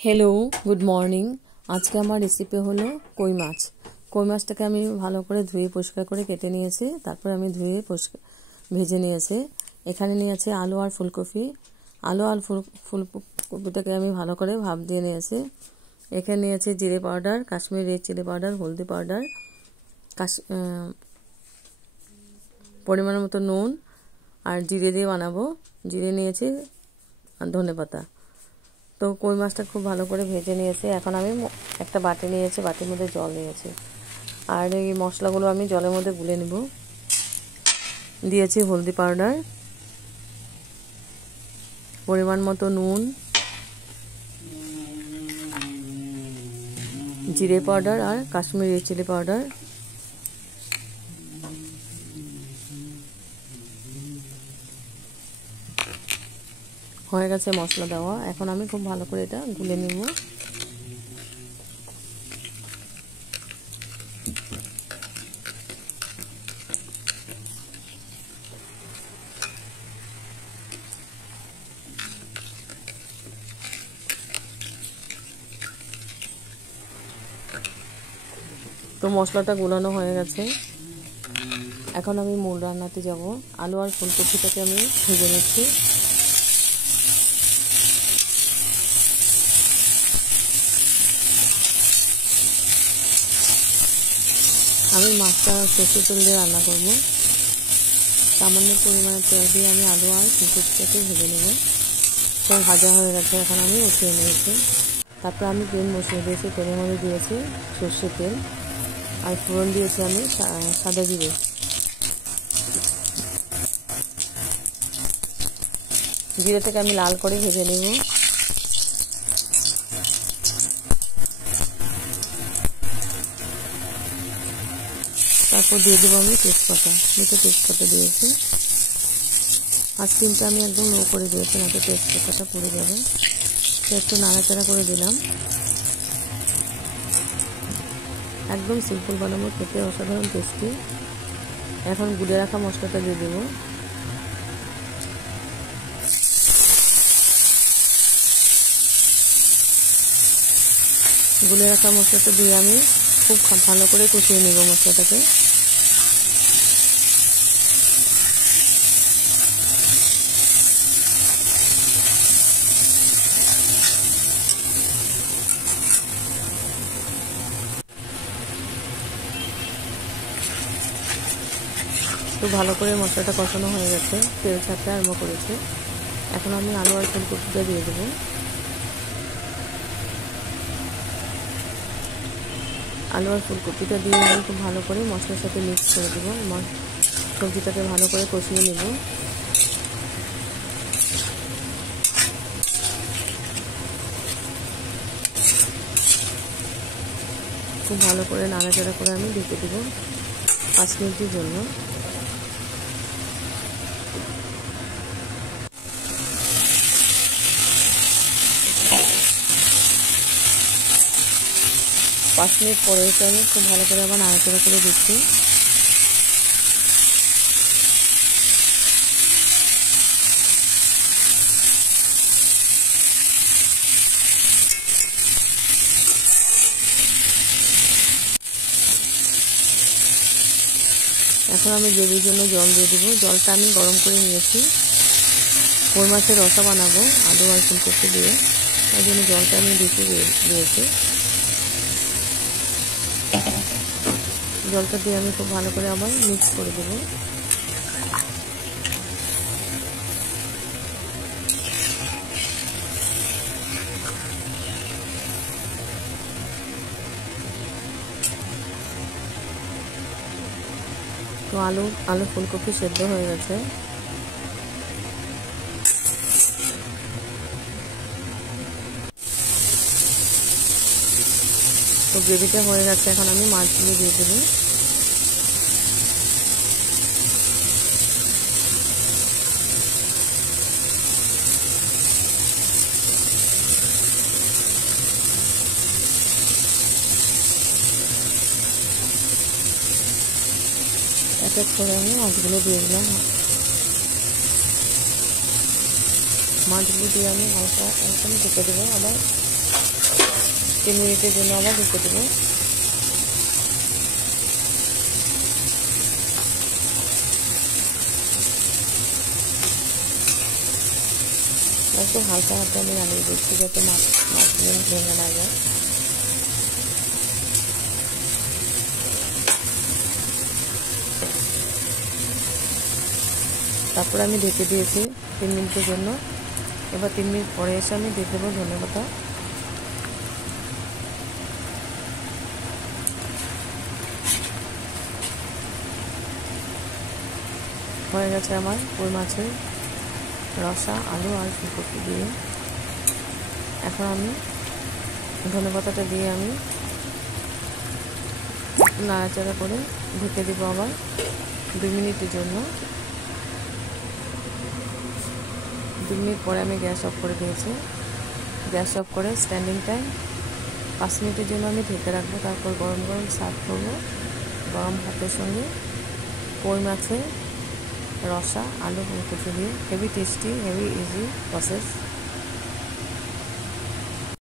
Hello good morning. आज के आमार रेसिपि हलो कई माछ। कई माछटाके आमी भालो करे धुए परिष्कार करे केटे निয়েছি, तारपर आमी धुए परिष्कार भेजे निয়েছি। एखाने निয়েছি आलू और फुलकपि। आलू और फुलकपिटाके आमी भालो करे भाप दिए निয়েছি। एखाने निয়েছি जिरे powder, Kashmiri red chilli powder, हल्दी पाउडार, परिमाण मतो नुन और जिरे दिए बानाबो। जिरे निয়েছি और धनेपाता। तो कई माछटा खूब भालो करे भेजे निয়েছি। এখন আমি একটা বাটি নিয়েছি, বাটির মধ্যে জল দিয়েছি আর এই মশলাগুলো আমি জলের মধ্যে গুলে নেব। দিয়েছি হলদি পাউডার, পরিমাণ মতো নুন, জিরে পাউডার আর কাশ্মীরি রেড চিলি পাউডার। হয়ে গেছে মশলা দেওয়া। এখন আমি খুব ভালো করে এটা গুলে নেব। তো মশলাটা গুলানো হয়ে গেছে। এখন আমি মূল রান্নাতে যাব। আলু আর ফুলকপিটাকে আমি ভেজে নিচ্ছি। আমি মাছটা সরষের তেল দিয়ে রান্না করব। সামান্য পরিমাণে তেল দিয়ে আমি আলু আর ফুলকপিটাকে ভেজে নেব। তো ভাজা হয়ে গেছে, এখন আমি উঠিয়ে নিয়েছি। তারপর আমি তেল বসিয়ে দিয়েছি। তেলের মধ্যে দিয়েছি সরষের তেল আর ফোড়ন দিয়েছি আমি সাদা জিরে। জিরেটাকে আমি লাল করে ভেজে নেব। তারপর দিয়ে দেবো আমি তেজপাতা। দুটো তেজপাতা দিয়েছি। আঁচটা আমি একদম লো করে দিয়েছি, না তো তেজপাতাটা পুড়ে যাবে। তো একটু নাড়াচাড়া করে দিলাম। একদম সিম্পল বানাবো, খেতে অসাধারণ টেস্টি। এখন গুলে রাখা মশলাটা দিয়ে দেবো। গুলে রাখা মশলাটা দিয়ে আমি খুব ভালো করে কষিয়ে নেব মশলাটাকে। তো ভালো করে মশলাটা কষানো হয়ে গেছে, তেল ছাড়তে আরম্ভ করেছে। এখন আমি আলু আর ফুলকপিটা দিয়ে দেবো। আলু আর ফুলকপিটা দিয়ে আমি খুব ভালো করে মশলার সাথে মিক্স করে দেবো। সবজিটাকে ভালো করে কষিয়ে নেব। খুব ভালো করে নাড়াচাড়া করে আমি ঢেকে দেবো 5 মিনিটের জন্য। পাঁচ মিনিট পরে এসে আমি খুব ভালো করে আবার নাড়াচাড়া করে দিচ্ছি। এখন আমি গ্রেভির জন্য জল দিয়ে দেবো। জলটা আমি গরম করে নিয়েছি। কই মাছের রসা বানাবো আলু আর ফুলকপি দিয়ে, তাই জন্য জলটা আমি বেশি দিয়েছি। জলটা দিয়ে আমি খুব ভালো করে আবার মিক্স করে দেবো। তো আলু ফুলকপি সেদ্ধ হয়ে গেছে। তো গ্রেভিটা হয়ে গেছে, এখন আমি মাছগুলো দিয়ে দেবো। এক এক করে আমি মাছগুলো দিয়ে দিলাম। মাছগুলো দিয়ে আমি হালকা একদম ঢেকে দেবো। আবার 2-3 মিনিটের জন্য আবার ঢেকে দেবো। একটু হালকা হাতে আমি নামিয়ে দিচ্ছি যাতে মাছগুলো ভেঙে না যায়। তারপর আমি ঢেকে দিয়েছি 3 মিনিটের জন্য। এবার 3 মিনিট পরে এসে আমি দিয়ে দেবো ধনেপাতা। হয়ে গেছে আমার কই মাছের রসা আলু আর ফুলকপি দিয়ে। এখন আমি ধনেপাতাটা দিয়ে আমি নাড়াচাড়া করে ঢেকে দেবো আবার 2 মিনিটের জন্য। 2 মিনিট পরে আমি গ্যাস অফ করে দিয়েছি। গ্যাস অফ করে স্ট্যান্ডিং টাইম 5 মিনিটের জন্য আমি ঢেকে রাখবো। তারপর গরম গরম সার্ভ করবো গরম ভাতের সঙ্গে কই মাছের রসা আলু ফুলকপি দিয়ে। Heavy tasty, heavy easy process.